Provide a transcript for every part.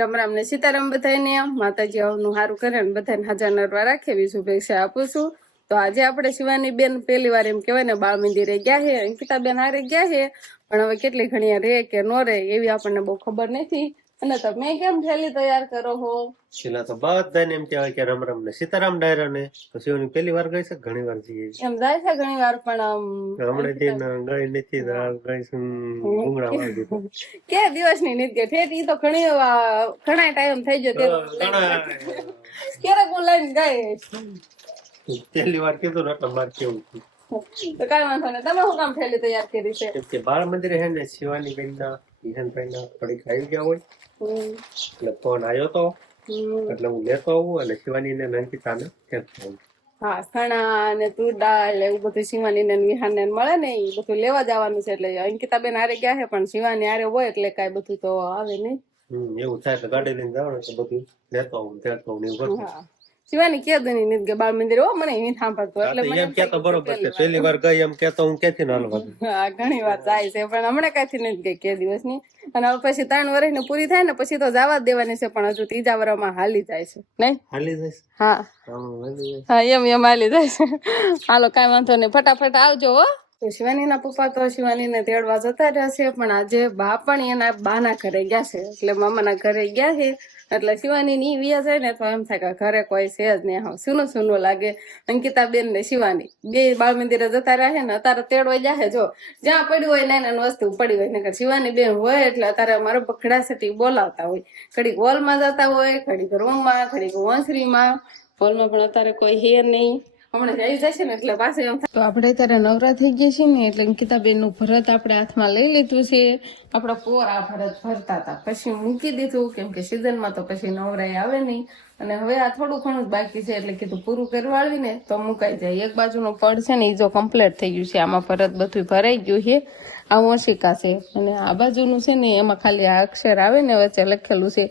રામ રામ ને સીતારામ બધાને માતાજી આવનું સારું કરે ને બધાને હાજર નરવા રાખે એવી શુભેચ્છા આપું છું. તો આજે આપણે શિવાની બેન પહેલી વાર એમ કહેવાય ને બાળ મંદિરે ગયા છે, અંકિતા બેન હારે ગયા છે, પણ હવે કેટલી ઘણી રે કે નો રે એવી આપણને બહુ ખબર નથી. અને તમે કેમ થેલી તૈયાર કરો છો? શીલા તો બધાને એમ કહેવાય કે રામ રામ ને સીતારામ ડાયરા ને પછી ઓની પહેલી વાર ગઈ છે, ઘણી વાર જઈએ એમ જાય છે ઘણી વાર, પણ હમણાં જે ગઈ નથી ગઈ ગુંગળા વાળી દીધું કે દિવસની નીત કે ઠેઠ ઈ તો ઘણા ટાઈમ થઈ ગયો ક્યારેક હું લઈને ગઈ પહેલી વાર કીધું ને એટલે મારે કેવું તો કઈ વાંધો નહીં. તમે શું કામ થેલી તૈયાર કરી છે? કેમ કે બાળ મંદિરે હે ને શિવાની બેન ના વિહાનભાઈ ના થોડીક આવી ગયા હોય એટલે ફોન આવ્યો તો એટલે હું લેતો આવું અને શિવાની ને અંકિતા ને કહેતો આવું. હા, ચણા ને તુર દાળ એવું બધું શિવાની ને વિહાન ને મળે ને એ બધું લેવા જવાનું છે. એટલે અંકિતા બેન હારે ગયા છે, પણ શિવાની હારે હોય એટલે કઈ બધું તો આવે નહીં. એવું થાય એટલે ગાડી લઈને જવાનું તો બધું લેતો આવું તેડતો આવું એવું કરતો. હા, શિવાની કીધું નહીં નીત કે બાળ મંદિર હો મને નહીં સાંભળતો એટલે મને એમ કેતો બરોબર છે. પહેલી વાર ગઈ એમ કેતો હું ક્યાંથી ના હાલવાનું. હા, ઘણી વાર જાય છે, પણ હમણાં કાંઈથી નથી ગઈ કે દિવસની. અને હવે પછી 3 વર્ષની પૂરી થાય ને પછી તો જવા જ દેવાની છે, પણ હજુ 3જા વર્ષમાં હાલી જાય છે નહીં હાલી જઈશ. હા હા, એમ હાલી જાય છે. હાલો કાંઈ વાંધો નહીં, ફટાફટ આવજો હો. તો શિવાનીના પપ્પા તો શિવાનીને તેડવા જતા રહેશે, પણ આજે બા પણ એના બાના ઘરે ગયા છે, એટલે મામાના ઘરે ગયા છે. એટલે શિવાની ની વ્યા જાય ને તો એમ થાય કે ઘરે કોઈ છે જ નહીં, હા સૂનું સૂનું લાગે. અંકિતા બેન ને શિવાની બે બાળ મંદિરે જતા રહે ને અત્યારે તેડવા જાય. જો જ્યાં પડ્યું હોય નાની વસ્તુ પડી હોય ને શિવાની બેન હોય એટલે અત્યારે અમારે બખડા સટી બોલાવતા હોય. ઘડીક હોલમાં જતા હોય, ઘડીક રૂમમાં, ઘડીક વંસરીમાં. હોલમાં પણ અત્યારે કોઈ હે નહીં, હમણાં જઈ જશે ને એટલે પાસે એમ થાય. તો આપણે અત્યારે નવરા થઈ ગયા છીએ ને એટલે અંકિતાબેન નું ભરત આપણે હાથમાં લઈ લીધું છે. આપડા પોર આ ભરત ભરતા હતા પછી મૂકી દીધું, કેમ કે સિઝનમાં તો પછી નવરાઈ આવે નહીં. અને હવે આ થોડું ઘણું જ બાકી છે એટલે કીધું પૂરું કરવાળવી ને તો મુકાઈ જાય. એક બાજુનું પડ છે ને એ જો કમ્પ્લીટ થઈ ગયું છે, આમાં ભરત બધું ભરાઈ ગયું છે. આ ઓશિકા છે અને આ બાજુનું છે ને એમાં ખાલી આ અક્ષર આવે ને વચ્ચે લખેલું છે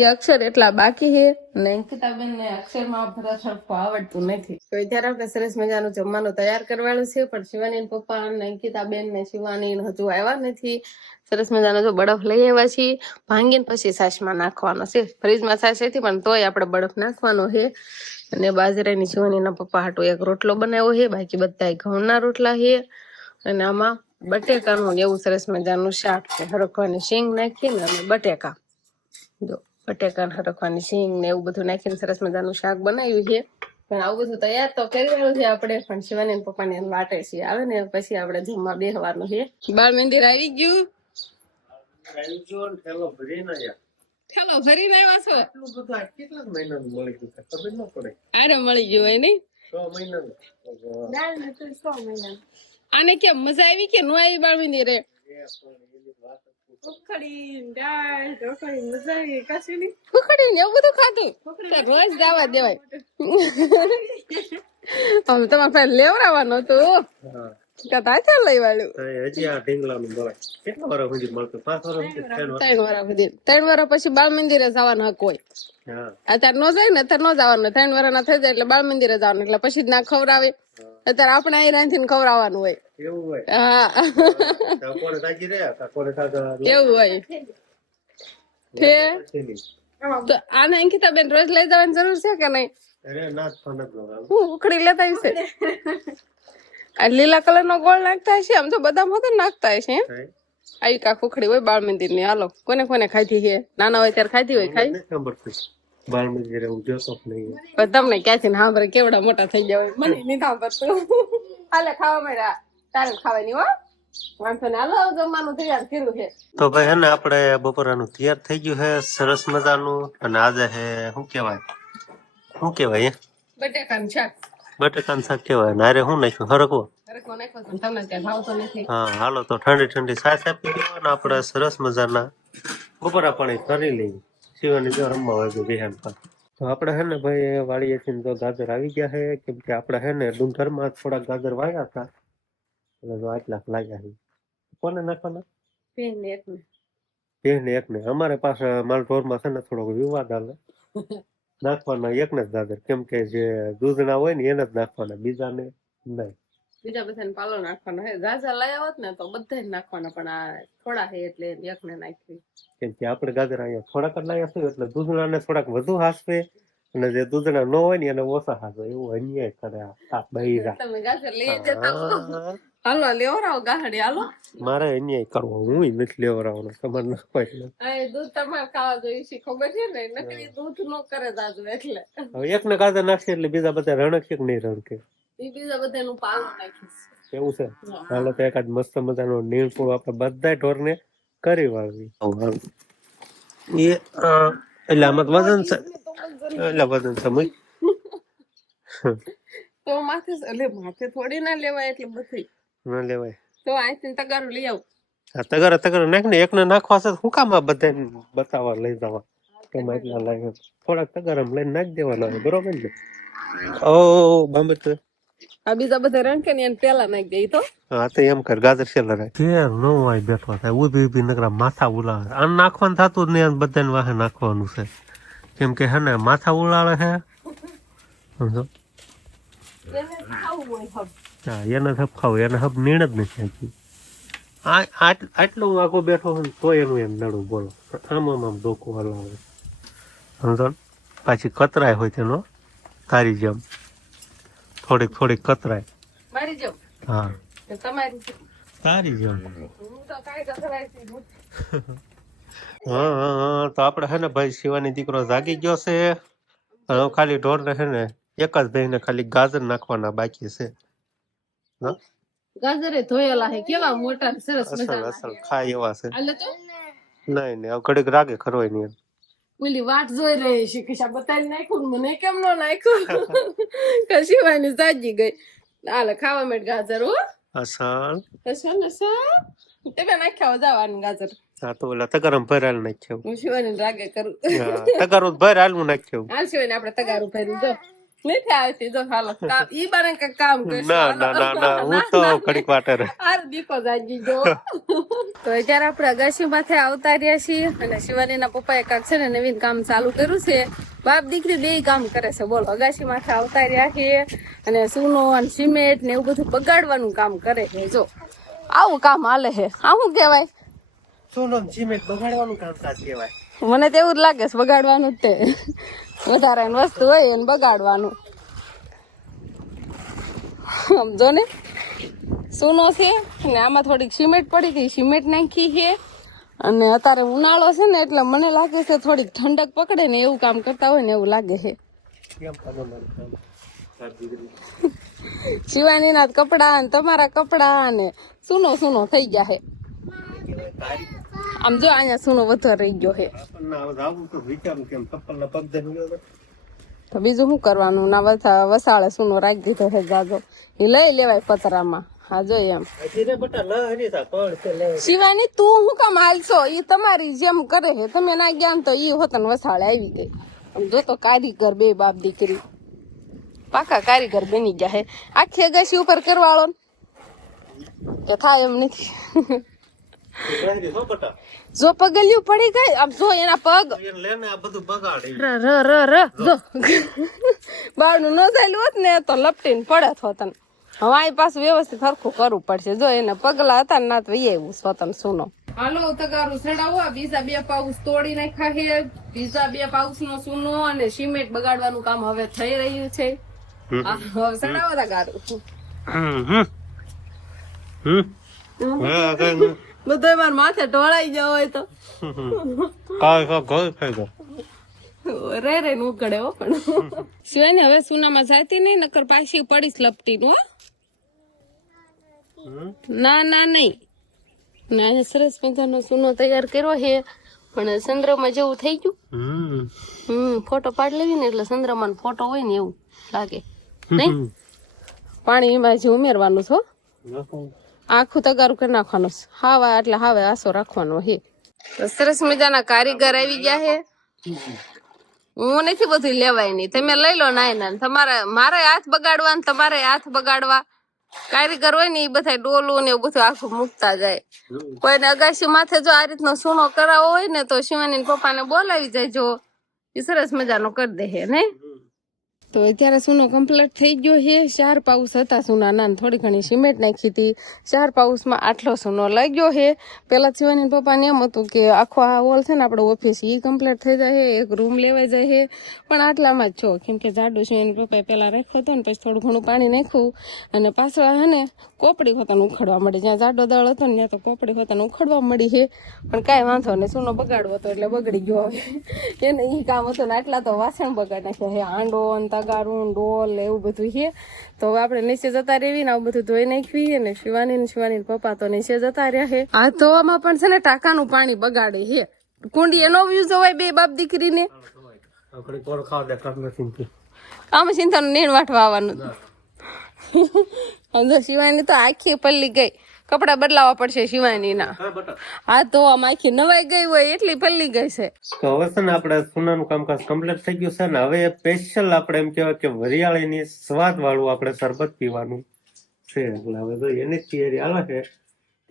એ અક્ષર એટલા બાકી છે. અને અંકિતાબેન ને અક્ષરમાં ભરત સરખું આવડતું નથી. તો અત્યારે આપણે સરસ મજાનું જમવાનું તૈયાર કરવાનું છે, પણ શિવાની પપ્પા અને અંકિતાબેન ને શિવાની હજુ આવ્યા નથી. સરસ મજાનો જો બરફ લઈ આવ્યા છીએ, ભાંગીને પછી છાશમાં નાખવાનો છે. ફ્રીજમાં છાશ હતી પણ તોય આપણે બરફ નાખવાનો છે. અને બાજરાની શિવાનીના પપ્પા હાટુ એક રોટલો બનાવ્યો છે, બાકી બધા ઘઉંના રોટલા છે. અને આમાં બટેકાનું એવું સરસ મજાનું શાક છે, હરખવાની શીંગ નાખીને અને બટેકા, જો બટેકા હરખવાની શીંગ ને એવું બધું નાખીને સરસ મજાનું શાક બનાવ્યું છે. પણ આવું બધું તૈયાર તો કરી રહ્યું છે આપણે, પણ શિવાની પપ્પાને વાટે છે આવે ને પછી આપણે જમવા બેસવાનું છે. બાળ મંદિર આવી ગયું. થેલો ભરીને આવ્યા છો? આટલું બધું કેટલા મહિનાનું મળી ગયું ખબર ન પડે. આરે મળી ગયું હોય નહીં, 6 મહિનાનું. આને કેમ મજા આવી કે નો આવી બાળ મંદિરે? ઉખડી દાળ ઢોકળી મજા આવી કશું નહીં. ઉખડી ને એવું બધું ખાધું રોજ દાવા દેવાય. હવે તમારે પાસે લેવડાવવાનું હતું કથા ચાલ લઈ વાળું. હજી આ ઢીંગલાનું મળે કેટલા વાર સુધી મળતું? 5 વર્ષ 3 વર્ષ પછી બાળ મંદિરે જવાનું હક હોય. અત્યારે નો જાય ને અત્યારે નો જવાનું, 3 વર્ષ ના થઈ જાય એટલે બાળ મંદિરે જવાનું, એટલે પછી જ ના ખવડાવે. અત્યારે આપણે અહીં રાંધીને ખવડાવવાનું હોય. એવું હોય? હા એવું હોય. તો આને અંકિતાબેન રોજ લઈ જવાની જરૂર છે કે નહીં? હું ઉખડી લેતા હશે. આ લીલા કલર નો ગોળ નાખતા હશે, આમ તો બદામ વગર નાખતા હશે. આવી કા ખુખડી હોય બાળ મંદિર ની. હાલો કોને કોને ખાધી છે? નાના હોય ત્યારે ખાધી હોય. ખાઈ બાળ મંદિરે હું જોતો નહીં. પણ તમને ક્યાંથી ને સાંભળે કેવડા મોટા થઈ ગયા હોય, મને નહીં સાંભળતું. હાલે ખાવા મળ્યા તારે ખાવાની હો વાંધો ને. હાલો જમવાનું તૈયાર કર્યું છે. તો ભાઈ હે ને આપણે બપોરાનું તૈયાર થઈ ગયું છે સરસ મજાનું. અને આજે હે શું કેવાય બટેકાનું શાક. બટેકાનું શાક કેવાય. નારે શું નાખ્યું? હરકો. હા હાલો તો ઠંડી ઠંડી છાશ આપી દો અને આપણે સરસ મજાના બપોરા પાણી કરી લઈએ. શિવાની જો રમવા વાગ્યું વિહાન પર. તો આપણે હે ને ભાઈ વાડીએથી તો ગાજર આવી ગયા છે, કેમ કે આપણે હે ને ડુંગરમાં થોડાક ગાજર વાવ્યા હતા એટલે જો આટલા લાગ્યા છે. કોને નાખવાના? બેન એકને. અમારે પાસે માલ ઢોરમાં છે ને થોડોક વિવાદ આવે. નાખવાના એકને જ ગાજર, કેમ કે જે દૂધના હોય ને એને જ નાખવાના, બીજાને નહીં. બીજા બધાને પાલો નાખવાનો હે. ગાજર લઈ આવત ને તો બધા નાખવાના, પણ આ થોડા હે એટલે એકને નાખવી. કેમ કે આપણે ગાજર અહીંયા થોડાક જ લાવ્યા છીએ એટલે દૂધણાને થોડાક વધુ હાસવે અને જે દૂધણા ન હોય ને એને ઓછા હાસવે, એવું અન્યાય કરે આ બૈરા. તમે ગાજર લઈ જતા હો. હાલો લેવરાવો ગાહડી હાલો. મારે અન્યાય કરવો, હું નથી લેવરાવાનો, તમારે ના પાડે. આ દૂધ તમારે ખાવા જોઈએ છે ખબર છે ને, નકરી દૂધ નો કરે દાદુ એટલે. હવે એકને ગાજર નાખશે એટલે બીજા બધા રણકે કે નહીં રણકે, ઈ બીજા બધાનું પાલન નાખીશ. એવું છે. હાલો તો એકાદ મસ્ત મજાનો નીણપું આપણે બધા ઢોરને કરી વાળવી. એ એટલે આમાં વજન છે, એટલે વજન છે મુઈ. તો માથે એટલે માથે થોડી ના લેવાય એટલે બધી ન લેવાય તો અહીંથી તગારું લઈ આવ. આ તગાર નાખ ને, એકને નાખવા છે શું કામ આ બધાને બતાવવા લઈ જવા, તમે એટલા લાગે થોડાક તગારમ લઈને નાખી દેવાના હોય, બરોબર ને? ઓ બાબત આ બીજા બધા રંગ ને એને પેલા નાખી દે તો. હા તો એમ કર, ગાજર છેલ્લા રાખ. ઘેર નો હોય બેઠો થાય, ઉભી નકરા માથા ઉલાવે. આને નાખવાનું થતું જ નહીં, બધાને વાહે નાખવાનું છે. કેમ કે હે ને માથા ઉલાળે છે, સમજો. હા એને હબ ખાવું, એને હબ નીણ જ નથી આપી. આટલું હું આખો બેઠો હોય તો એનું એમ નડું, બોલો. આમ ધોકું હલાવે, સમજો. પાછી કતરાય હોય તેનો, તારી જેમ થોડીક કતરાય. મારી જેમ? હા તમારી તારી જેમ. હું તો કાઈ કતરાય છે. હા તો આપડે હે ને ભાઈ શિવાની દીકરો જાગી ગયો છે. હવે ખાલી ઢોર ને હે ને એક જ દઈને ખાલી ગાજર નાખવાના બાકી છે. ગાજરે ધોયેલા હે, કેવા મોટા સરસ મજાના. અસલ ખાય એવા છે. હાલે તો નહીં હવે ઘડીક રાગે ખરવાય નહીં. ઓલી વાટ જોઈ રહી છે કે શા બતાવી નાખ્યું, મને કેમ નો નાખ્યું. કશીવાની સાજી ગઈ. હાલે ખાવા મેટ ગાજર હો. અસલ તમે નાખ્યા જવાનું ગાજર. હા તો ઓલા તગારમ ભરાયેલ નાખ્યું. હું શિવાની રાગે કરું. તગારું ભરાયેલું નાખ્યું. હાલ શિવાની આપણે તગારું ભર્યું જો નથી આવતી જો. હાલો ઈ બાને કઈ કામ કરશું. ના હું તો ઘડીક વાટે રહે. આર દીકો જાગી જો. તો અત્યારે આપણે અગાશી માથે આવતા રહ્યા છીએ અને શિવાનીના પપ્પાએ કાંક છે ને નવીન કામ ચાલુ કર્યું છે. બાપ દીકરી બે કામ કરે છે, બોલો. અગાશી માથે આવતા રહ્યા છીએ અને સૂનો અને સિમેન્ટ ને એવું બધું બગાડવાનું કામ કરે છે. જો આવું કામ હાલે છે. આ શું કહેવાય? સોનો સિમેન્ટ બગાડવાનું કામકાજ કહેવાય. મને તો એવું જ લાગે છે બગાડવાનું જ તે. વધારાની વસ્તુ હોય એને બગાડવાનું. સમજો ને, સૂનો છે ને આમાં થોડીક સિમેન્ટ પડી હતી, સિમેન્ટ નાખી છે. અને અત્યારે ઉનાળો છે ને એટલે મને લાગે છે થોડીક ઠંડક પકડે ને એવું કામ કરતા હોય ને એવું લાગે છે. શિવાનીના કપડા ને તમારા કપડા ને સૂનો થઈ ગયા છે. આમ જો અહીંયા સૂનો વધારે રહી ગયો છે. તો બીજું શું કરવાનું, ના વસાળે સૂનો રાખી દીધો છે જાજો. એ લઈ લેવાય પતરામાં. હા જો એમ. શિવાની તું શું કામ હાલશો? ઈ તમારી જેમ કરે છે, તમે ના ગયા તો ઈ હોતન વસાળે આવી ગઈ. આમ જો તો કારીગર બે બાપ દીકરી પાકા કારીગર બની ગયા છે. આખી અગાશી ઉપર કરવાળો કે થાય એમ નથી. જો પગલિયું પડી ગઈ, આમ જો એના પગ બાળનું ન ચાલ્યું હોત ને તો લપટીને પડે હોતન. હવે આ પાછું વ્યવસ્થિત સરખું કરવું પડશે. જો એને પગલા હતા ને ના તો એવું સ્વતન સુનો. હાલો તગારું ચડાવો. બીજા 2 પાઉસ તોડી નાખ્યા છે. બીજા 2 પાઉસ નો સૂનો અને સિમેન્ટ બગાડવાનું કામ હવે થઈ રહ્યું છે. હવે ચડાવો તગારું. બધો માર માથે ઢોળાઈ ગયો હોય તો રે ઉકળે હો. પણ શિવાની હવે સુનામાં જાતી નહીં, નકર પાછી પડીશ લપટી નું. ના નહીં. ના સરસ મજાનો સૂનો તૈયાર કર્યો છે, પણ ચંદ્રમાં જેવું થઈ ગયું. ફોટો પાડી લેવી ને એટલે ચંદ્રમાં ફોટો હોય ને એવું લાગે નહીં. પાણી એમાં જે ઉમેરવાનું છો, આખું તગારું કરી નાખવાનું. હાવા એટલે હાવે આસો રાખવાનો હે. સરસ મજાના કારીગર આવી ગયા છે. હું નથી બધું લેવાય નહીં, તમે લઈ લો. ના તમારે મારે હાથ બગાડવા ને તમારે હાથ બગાડવા. કારીગર હોય ને એ બધા ડોલું ને એવું બધું આખું મૂકતા જાય. કોઈને અગાશી માથે જો આ રીતનો સૂનો કરાવો હોય ને તો શિવાની પપ્પાને બોલાવી જાય. જો એ સરસ મજાનો કરી દે હે નહીં. તો અત્યારે સૂનો કમ્પ્લીટ થઈ ગયો છે 4 પાઉસ હતા સૂનાના ને થોડી ઘણી સિમેન્ટ નાખી હતી 4 પાઉસમાં આટલો સૂનો લાગ્યો છે પેલા શિવાની પપ્પાને એમ હતું કે આખો આ હોલ છે ને આપણે ઓફિસ એ કમ્પ્લીટ થઈ જાય એક રૂમ લેવાઈ જાય પણ આટલામાં જ છો કેમ કે જાડુ શિવાની પપ્પાએ પેલા રાખ્યો હતો ને પછી થોડું ઘણું પાણી નાખ્યું અને પાછળ હે ને કોપડી હોતાને ઉખડવા મળી જ્યાં જાડો દળ હતો ને ત્યાં તો કોપડી હોતાને ઉખડવા મળી છે પણ કાંઈ વાંધો નહીં સૂનો બગાડવો હતો એટલે બગડી ગયો હવે એને એ કામ હતું ને આટલા તો વાસણ બગાડ નાખ્યા છે આંડો તગારું ડોલ એવું બધું છે તો હવે આપણે નીચે જતા રહેવી ને આવું બધું ધોઈ નાખવી ને શિવાની પપ્પા તો નીચે જતા રહ્યા છે આ તો આમાં પણ છે ને ટાંકાનું પાણી બગાડે છે કુંડી એનો યુઝ હોય બે બાપ દીકરીને આમાં ચિંતાનું નીણ વાટવા આવવાનું શિવાની તો આખી પલ્લી ગઈ કપડા બદલાવા પડશે શિવાની ના હા તો આમ આખી નવાઈ ગઈ હોય એટલી પલ્લી ગઈ છે તો હવે છે ને આપણે સોનાનું કામકાજ કમ્પ્લીટ થઈ ગયું છે ને હવે સ્પેશિયલ આપણે એમ કહેવાય કે વરિયાળીની સ્વાદ વાળું આપણે શરબત પીવાનું છે એટલે હવે તો એની જ તૈયારી હાલે છે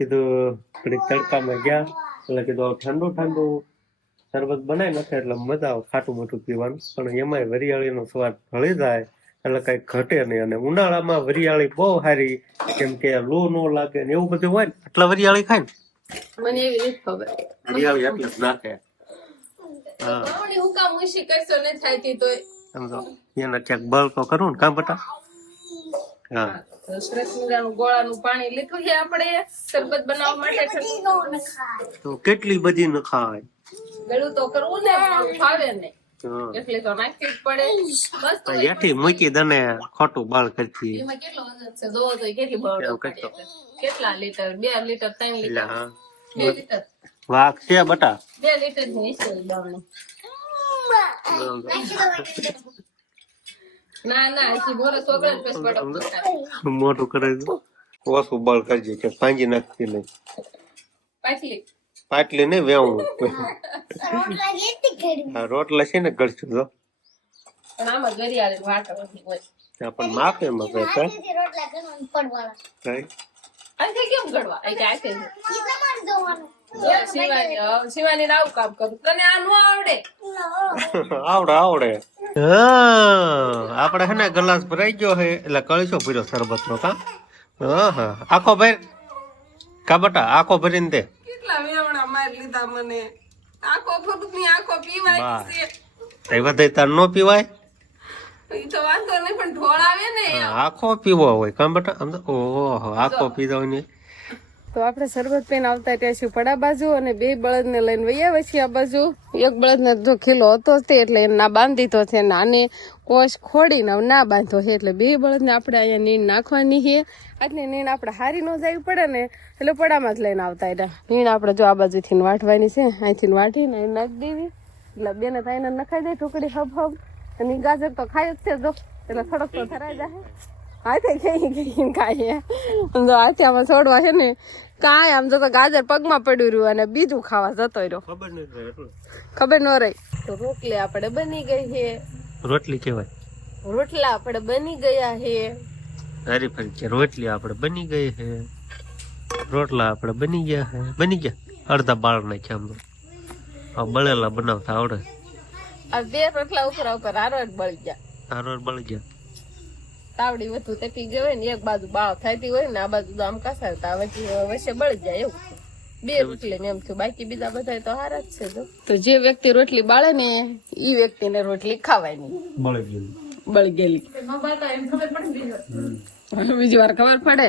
કીધું થોડીક તડકામાં ગયા એટલે કીધું ઠંડુ ઠંડુ શરબત બનાવી નાખે એટલે મજા આવે ખાટું મોટું પીવાનું પણ એમાંય વરિયાળીનો સ્વાદ ભળી જાય એટલે કઈ ઘટે નહીં અને ઉનાળામાં વરિયાળી બહુ સારી કેમ કે લૂ ન લાગે ને એવું બધું હોય ને એટલે વરિયાળી ખાય ને મને એવી રીત ખબર વરિયાળી એટલે જ નાખે હું કામ ઉશી કરશો ને થાય તો સમજો એને ક્યાંક બળ તો કરું ને કામ બટા હા સરસ મજાનું ગોળાનું પાણી લીધું છે આપણે શરબત બનાવવા માટે તો કેટલી બધી ન ખાય ગળું તો કરવું ને ફાવે ને એટલે તો નાખવી જ પડે બસ યાઠી મૂકી દને ખોટું બાળ કરતી એમાં કેટલો વજન છે દો તો કેટલી બળ કેટલા લીટર 2 લીટર 3 લીટર 2 લીટર વાઘ છે બટા 2 લીટર ની છે દાણું ના ના હજી બોરો છોકરા જ બસ મોટું કરે ઓછું બળ કરજે કે ભાંજી નાખતી નહીં પાટલી ને વેવું રોટલા છે ને ગળશું તો પણ માપે શિવાની આવું કામ કરું તને આ નો આવડે આવડે આપડે હે ને ગ્લાસ ભરાઈ ગયો હે એટલે કળશો ભર્યો શરબત નો કા હા આખો ભર કા બટા આખો ભરીને દે કેટલા વેવણા મારી લીધા મને આખો ફૂટની આખો પીવાય છે વધે તાર નો પીવાય ઈ તો વાંધો નહીં પણ ઢોળાવે ને આખો પીવો હોય કા બટા આમ તો ઓહો આખો પીધો ને તો આપણે શરબત પીને આવતા ત્યાં છીએ પડા બાજુ અને 2 બળદને લઈને વહી આવે છીએ આ બાજુ એક બળદને જો ખીલો હતો તે એટલે ના બાંધીતો છે નાને કોશ ખોડીને ના બાંધો છે એટલે 2 બળદને આપણે અહીંયા નીણ નાખવાની છે આજની નીણ આપણે હારી ન જવી પડે ને એટલે પડામાં જ લઈને આવતા હતા નીણ આપણે જો આ બાજુથી વાટવાની છે અહીંથી વાટીને નાખી દેવી એટલે બેને થાઈને નખાઈ દે ટુકડી હબ અને ગાજર તો ખાય જ છે જો એટલે થોડોક તો ધરાઈ જાય હાથે ખેઈ ખાઈએ જો હાથે આમાં છોડવા છે ને કાંઈ આમ જો ગાજર પગમાં પડ્યું રહ્યું અને બીજું ખાવા જતો રહ્યો ખબર ન રહી તો રોટલી આપણે બની ગઈ છે રોટલી કેવાય રોટલા આપણે બની ગયા છે હરી ફરી કે રોટલી આપણે બની ગઈ છે રોટલા આપણે બની ગયા અડધા બાળ નાખ્યા આમ બળેલા બનાવતા આવડે આ 2 રોટલા ઉપર હારો બળી ગયા તાવડી વધુ તકી ગઈ હોય ને એક બાજુ બાળ થતી હોય ને આ બાજુ આમ કસારતા વચ્ચે બળી જાય એવું 2 રોટલી ને એમ થયું બાકી બીજા બધા તો હારા જ છે તો જે વ્યક્તિ રોટલી બાળે ને ઈ વ્યક્તિને રોટલી ખાવાય નહીં બળી ગયેલી બીજી વાર ખબર પડે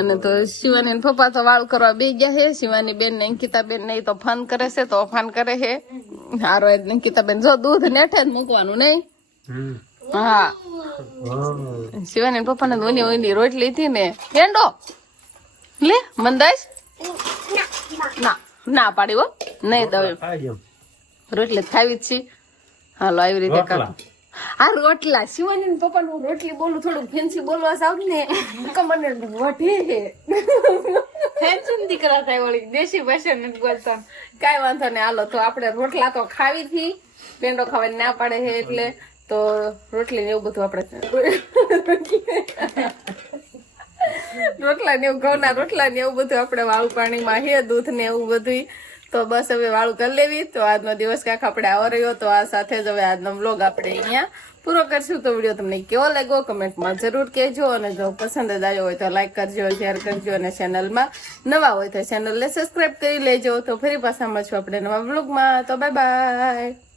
અને તો શિવાની પપ્પા તો વાળ કરવા બે ગયા છે શિવાની બેન ને અંકિતા બેન ને તો ફોન કરે છે તો ફોન કરે છે હારો અંકિતા બેન જો દૂધ નેઠે જ મૂકવાનું નહીં હા શિવાની પપ્પા ને ઓની રોટલી હતી ને હેંડો લે મંદાજ ના પાડી હો નહીં દવે રોટલી ખાવી જ છે હાલો આવી રીતે કર આ રોટલા શિવાની પપ્પા નું રોટલી બોલું થોડું ફેન્સી બોલવા સાવ ને મને વઢે ફેન્સી દીકરા થાય વળી દેશી ભાષા નથી બોલતા કઈ વાંધો નહીં હાલો તો આપણે રોટલા તો ખાવી થી પેંડો ખાવાની ના પાડે છે એટલે તો રોટલી ને એવું બધું આપણે રોટલા ને એવું ઘઉંના રોટલા ને એવું બધું આપણે વાળું પાણીમાં હે દૂધ ને એવું બધું તો બસ હવે વાળું કરી લેવી. તો આજનો દિવસ કાંઈક આપણે આવો રહ્યો. તો આ સાથે જ હવે આજનો વ્લોગ આપણે અહીંયા પૂરો કરશું. તો વિડીયો તમને કેવો લાગ્યો કમેન્ટમાં જરૂર કહેજો. અને જો પસંદ જ આવ્યો હોય તો લાઈક કરજો, શેર કરજો. અને ચેનલમાં નવા હોય તો ચેનલને સબસ્ક્રાઈબ કરી લેજો. તો ફરી પાછા મળશું આપણે નવા વ્લોગમાં. તો બાય બાય.